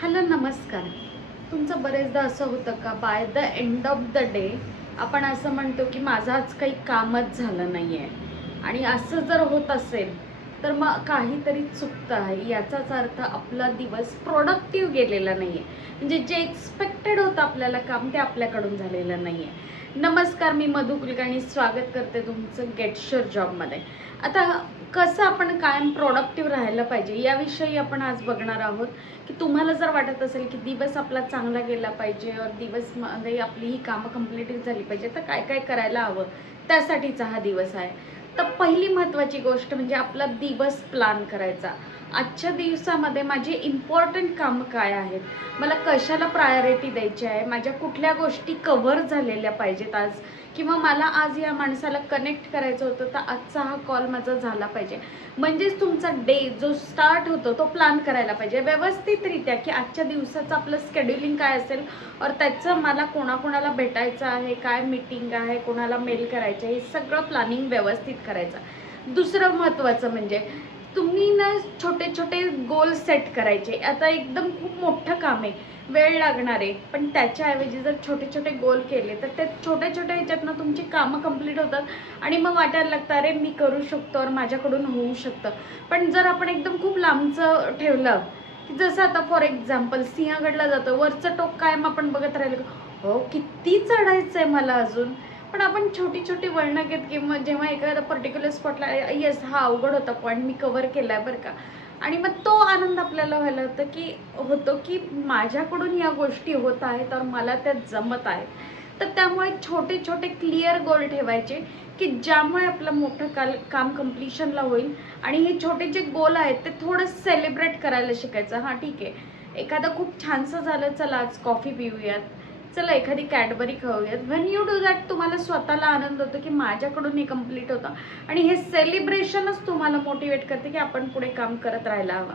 Hello नमस्कार. तुमचं बरेचदा असं होतं का by the end of the day आपण असं म्हणतो की माझं आज काही कामच झालं नाही आहे आणि असं जर होत असेल तर मग काहीतरी चुकतं आहे. याचाच अर्थ आपला दिवस प्रोडक्टिव्ह गेलेला नाही आहे. म्हणजे जे एक्सपेक्टेड होतं आपल्याला काम ते आपल्याकडून झालेलं नाही आहे. नमस्कार, मी मधु कुलकर्णी स्वागत करते तुमचं गेट शुअर जॉबमध्ये. आता कसं आपण कायम प्रोडक्टिव्ह राहायला पाहिजे याविषयी आपण आज बघणार आहोत. की तुम्हाला जर वाटत असेल की दिवस आपला चांगला गेला पाहिजे और दिवसमध्ये आपली ही कामं कंप्लीट झाली पाहिजे तर काय काय करायला हवं, त्यासाठीचा हा दिवस आहे. तर पहिली महत्त्वाची गोष्ट म्हणजे आपला दिवस प्लॅन करायचा. आजच्या दिवसामध्ये माझे इम्पॉर्टंट कामं काय आहेत, मला कशाला प्रायोरिटी द्यायची आहे, माझ्या कुठल्या गोष्टी कव्हर झालेल्या पाहिजेत आज, किंवा मला आज या माणसाला कनेक्ट करायचं होतं तर आजचा हा कॉल माझा झाला पाहिजे. म्हणजेच तुमचा डे जो स्टार्ट होतो तो प्लॅन करायला पाहिजे व्यवस्थितरित्या की आजच्या दिवसाचं आपलं स्केड्युलिंग काय असेल और त्याचं मला कोणाकोणाला भेटायचं आहे, काय मीटिंग आहे, कोणाला मेल करायचं आहे, हे सगळं प्लॅनिंग व्यवस्थित करायचं. दुसरं महत्त्वाचं म्हणजे तुम्ही ना छोटे छोटे गोल सेट करायचे. आता एकदम खूप मोठं काम आहे, वेळ लागणार आहे, पण त्याच्याऐवजी जर छोटे छोटे गोल केले तर ते छोट्या छोट्या ह्याच्यातनं तुमची कामं कंप्लीट होतात आणि मग वाटायला लागतं अरे मी करू शकतो और माझ्याकडून होऊ शकतं. पण जर आपण एकदम खूप लांबचं ठेवलं की जसं आता फॉर एक्झाम्पल सिंहगडला जातो, वरचं टोक कायम आपण बघत राहिलं हो किती चढायचं आहे मला अजून, पण आपण छोटी छोटी वळणं घेत किंवा जेव्हा एखादा पर्टिक्युलर स्पॉटला येस हा अवघड होता पॉईंट मी कव्हर केला आहे बरं का, आणि मग तो आनंद आपल्याला व्हायला होतो की माझ्याकडून या गोष्टी होत आहेत तर मला त्या जमत आहेत. तर त्यामुळे छोटे छोटे क्लिअर गोल ठेवायचे की ज्यामुळे आपलं मोठं काम कम्प्लिशनला होईल. आणि हे छोटे जे गोल आहेत ते थोडं सेलिब्रेट करायला शिकायचं. हां ठीक आहे, एखादं खूप छानसं झालं, चला आज कॉफी पिऊयात, चला एखादी कॅडबरी खाऊयात. व्हेन यू डू दॅट तुम्हाला स्वतःला आनंद होतो की माझ्याकडून हे कम्प्लीट होतं आणि हे सेलिब्रेशनच तुम्हाला मोटिवेट करते की आपण पुढे काम करत राहायला हवं.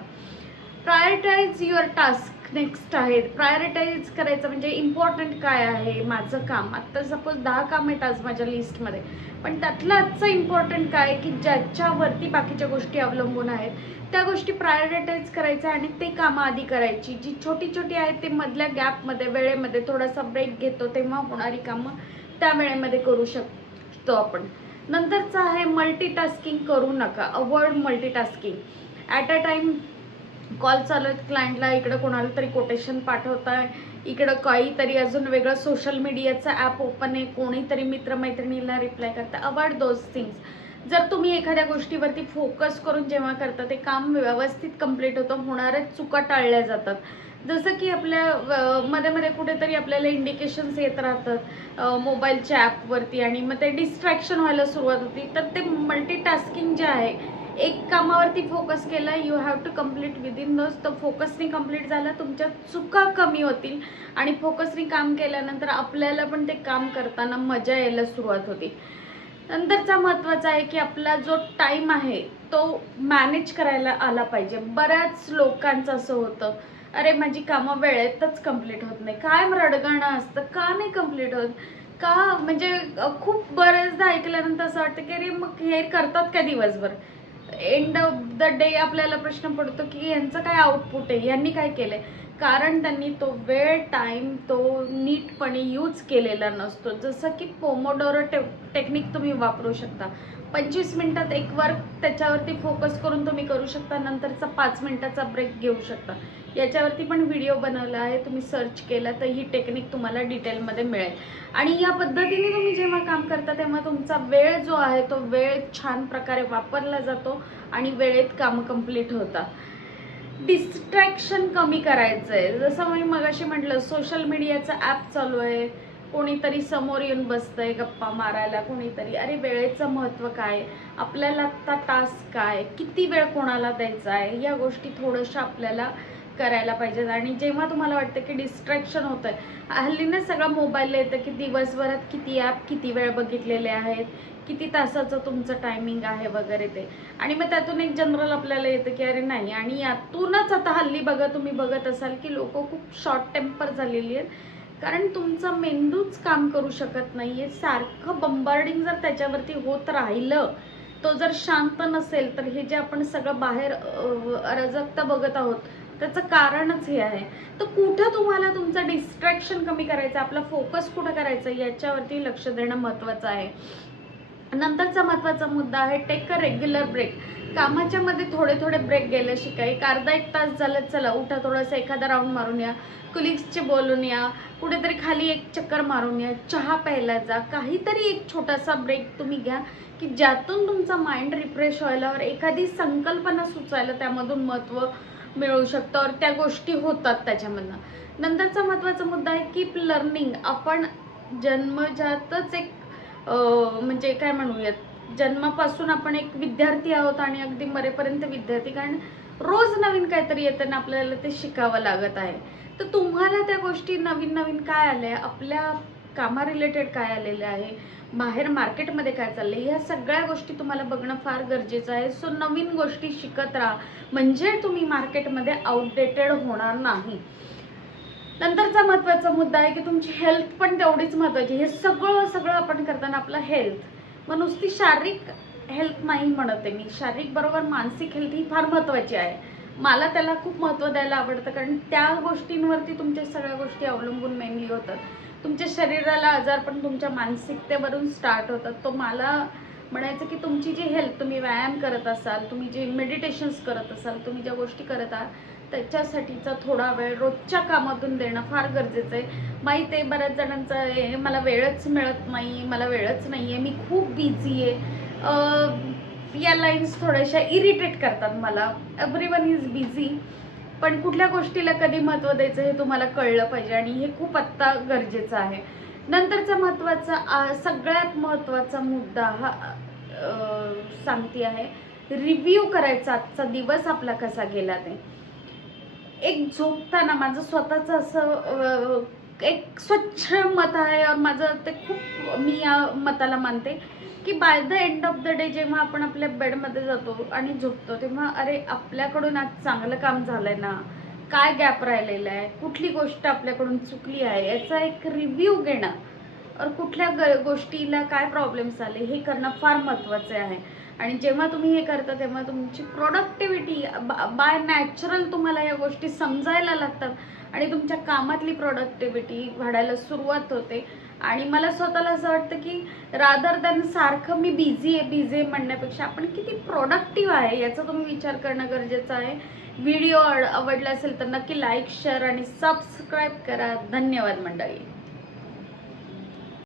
प्रायोरिटाईज युअर टास्क नेक्स्ट आहे. प्रायोरिटाईज करायचं म्हणजे इम्पॉर्टंट काय आहे माझं काम. आत्ता सपोज 10 काम आहेत आज माझ्या लिस्टमध्ये, पण त्यातलं आजचं इम्पॉर्टंट काय की ज्याच्यावरती बाकीच्या गोष्टी अवलंबून आहेत त्या गोष्टी प्रायोरिटाईज करायच्या आणि ते कामं आधी करायची. जी छोटी छोटी आहेत ते मधल्या गॅपमध्ये वेळेमध्ये थोडासा ब्रेक घेतो तेव्हा होणारी कामं त्या वेळेमध्ये करू शकतो आपण. नंतरचं आहे मल्टीटास्किंग करू नका. Avoid multitasking. At a time call चालू आहेत क्लायंटला, इकडं कोणाला तरी कोटेशन पाठवताय, इकडं काहीतरी अजून वेगळं सोशल मीडियाचं ॲप ओपन आहे, कोणीतरी मित्रमैत्रिणीला रिप्लाय करता. Avoid those things. जर तुम्ही एखाद्या गोष्टीवरती फोकस करून जेव्हा करता ते काम व्यवस्थित कंप्लीट होतं, होणाऱ्या चुका टाळल्या जातात. जसं की आपल्या मध्ये मध्ये कुठेतरी आपल्याला इंडिकेशन्स येत राहतात मोबाईलच्या ॲपवरती आणि मग ते डिस्ट्रॅक्शन व्हायला सुरुवात होती. तर ते मल्टीटास्किंग जे आहे, एक कामावरती फोकस केला, you have to complete within those. तर फोकसनी कम्प्लीट झालं, तुमच्या चुका कमी होतील आणि फोकसनी काम केल्यानंतर आपल्याला पण ते काम करताना मजा यायला सुरुवात होती. नंतरचा महत्त्वाचा आहे की आपला जो टाईम आहे तो मॅनेज करायला आला पाहिजे. बऱ्याच लोकांचं असं होतं अरे माझी कामं वेळेतच कंप्लीट होत नाही, काय रडगाणं असतं, का नाही कंप्लीट होत, का म्हणजे खूप बरेचदा ऐकल्यानंतर असं वाटतं की अरे मग हे करतात का दिवसभर. एंड ऑफ द डे आपल्याला प्रश्न पडतो की यांचं काय आउटपुट आहे, यांनी काय केलं आहे. कारण त्यांनी तो वेळ टाईम तो नीटपणे यूज केलेला नसतो. जसं की पोमोडोरो टेक्निक तुम्ही वापरू शकता. 25 मिनिटात एक वर्क त्याच्यावरती फोकस करून तुम्ही करू शकता, नंतरचा 5 मिनिटाचा ब्रेक घेऊ शकता. याच्यावरती पण व्हिडिओ बनवला आहे, तुम्ही सर्च केला तर ही टेक्निक तुम्हाला डिटेलमध्ये मिळेल. आणि या पद्धतीने तुम्ही जेव्हा काम करता तेव्हा तुमचा वेळ जो आहे तो वेळ छान प्रकारे वापरला जातो आणि वेळेत कामं कंप्लीट होतात. डिस्ट्रॅक्शन कमी करायचं आहे. जसं मी मगाशी म्हटलं सोशल मिडियाचं ॲप चालू आहे, कोणीतरी समोर येऊन बसतंय गप्पा मारायला, कोणीतरी अरे वेळेचं महत्त्व काय, आपल्याला आत्ता टास्क काय, किती वेळ कोणाला द्यायचा आहे, या गोष्टी थोडंसं आपल्याला करायला पाहिजेत. आणि जेव्हा तुम्हाला वाटतं की डिस्ट्रॅक्शन होतं आहे, हल्ली ना सगळं मोबाईलला येतं की दिवसभरात किती ॲप किती वेळ बघितलेले आहेत, किती तासाचं तुमचं टायमिंग आहे वगैरे ते. आणि मग त्यातून एक जनरल आपल्याला येतं की अरे नाही. आणि यातूनच आता हल्ली बघा तुम्ही बघत असाल की लोक खूप शॉर्ट टेम्पर झालेली आहेत, कारण तुमचा मेंदूच काम करू शकत नाही आहे. सारखं बंबार्डिंग जर त्याच्यावरती होत राहिलं, तो जर शांत नसेल तर हे जे आपण सगळं बाहेर अराजकता बघत आहोत त्याचं कारणच हे आहे. तर कुठं तुम्हाला तुमचं डिस्ट्रॅक्शन कमी करायचं, आपला फोकस कुठं करायचं याच्यावरती लक्ष देणं महत्त्वाचं आहे. नंतरचा महत्त्वाचा मुद्दा आहे टेक अ रेग्युलर ब्रेक. कामाच्या मध्ये थोडे थोडे ब्रेक गेले शिकाय. एक अर्धा एक तास झालं, चला उठा थोडंसं एखादा राऊंड मारून या, कुलिग्सचे बोलून या, कुठेतरी खाली एक चक्कर मारून या, चहा प्यायला जा, काहीतरी एक छोटासा ब्रेक तुम्ही घ्या की ज्यातून तुमचा माइंड रिफ्रेश व्हायला, एखादी संकल्पना सुचायला त्यामधून महत्त्व मिळू शकतं और त्या गोष्टी होतात त्याच्यामधनं. नंतरचा महत्त्वाचा मुद्दा आहे कीप लर्निंग. आपण जन्मजातच एक म्हणजे काय म्हणूयात, जन्मापासून आपण एक विद्यार्थी आहोत आणि अगदी मरेपर्यंत विद्यार्थी, कारण रोज नवीन काहीतरी येतं ना आपल्याला ते शिकावं लागत आहे. तर तुम्हाला त्या गोष्टी नवीन नवीन काय आल्या, आपल्या कामा रिलेटेड काय आलेलं आहे, बाहेर मार्केटमध्ये काय चाललंय, ह्या सगळ्या गोष्टी तुम्हाला बघणं फार गरजेचं आहे. सो नवीन गोष्टी शिकत राहा, म्हणजे तुम्ही मार्केटमध्ये आउटडेटेड होणार नाही. नंतरचा महत्त्वाचा मुद्दा आहे की तुमची हेल्थ पण तेवढीच महत्त्वाची. हे सगळं आपण करताना आपला हेल्थ, मग नुसती शारीरिक हेल्थ नाही म्हणत आहे मी, शारीरिक बरोबर मानसिक हेल्थ ही फार महत्त्वाची आहे. मला त्याला खूप महत्त्व द्यायला आवडतं, कारण त्या गोष्टींवरती तुमच्या सगळ्या गोष्टी अवलंबून मेनली होतात. तुमच्या शरीराला आजार पण तुमच्या मानसिकतेवरून स्टार्ट होतात. तो मला म्हणायचं की तुमची जी हेल्थ, तुम्ही व्यायाम करत असाल, तुम्ही जे मेडिटेशन्स करत असाल, तुम्ही ज्या गोष्टी करत आहात त्याच्यासाठीचा थोडा वेळ रोजच्या कामातून देणं फार गरजेचं आहे. माहीत आहे बऱ्याच जणांचं आहे मला वेळच मिळत नाही, मला वेळच नाही आहे, मी खूप बिझी आहे. या लाईन्स थोड्याशा इरिटेट करतात मला. एव्हरीवन इज बिझी, पण कुठल्या गोष्टीला कधी महत्त्व द्यायचं हे तुम्हाला कळलं पाहिजे आणि हे खूप आत्ता गरजेचं आहे. नंतरचा महत्त्वाचा सगळ्यात महत्त्वाचा मुद्दा हा सांगते आहे, रिव्ह्यू करायचा आजचा दिवस आपला कसा गेला ते. एक झोपताना माझं स्वतःचं असं एक स्वच्छ मत आहे और माझं ते खूप, मी या मताला मानते की by the end of the day जेव्हा आपण आपल्या बेडमध्ये जातो आणि झोपतो तेव्हा अरे आपल्याकडून आज चांगलं काम झालंय ना, काय गॅप राहिलेला आहे, कुठली गोष्ट आपल्याकडून चुकली आहे याचा एक रिव्ह्यू घेणं और कुठल्या गोष्टीला काय प्रॉब्लेम्स आले हे करणं फार महत्त्वाचं आहे. आणि जेव्हा तुम्ही हे करता तेव्हा तुमची प्रोडक्टिव्हिटी बाय नॅचरल तुम्हाला या गोष्टी समजायला लागतात आणि तुमच्या कामातली प्रोडक्टिव्हिटी वाढायला सुरुवात होते. आणि मला स्वतःला असं वाटतं की रादर दॅन सारखं मी बिझी आहे म्हणण्यापेक्षा आपण किती प्रोडक्टिव्ह आहे याचा तुम्ही विचार करणं गरजेचं आहे. व्हिडिओ आवडला असेल तर नक्की लाईक, शेअर आणि सबस्क्राईब करा. धन्यवाद मंडळी.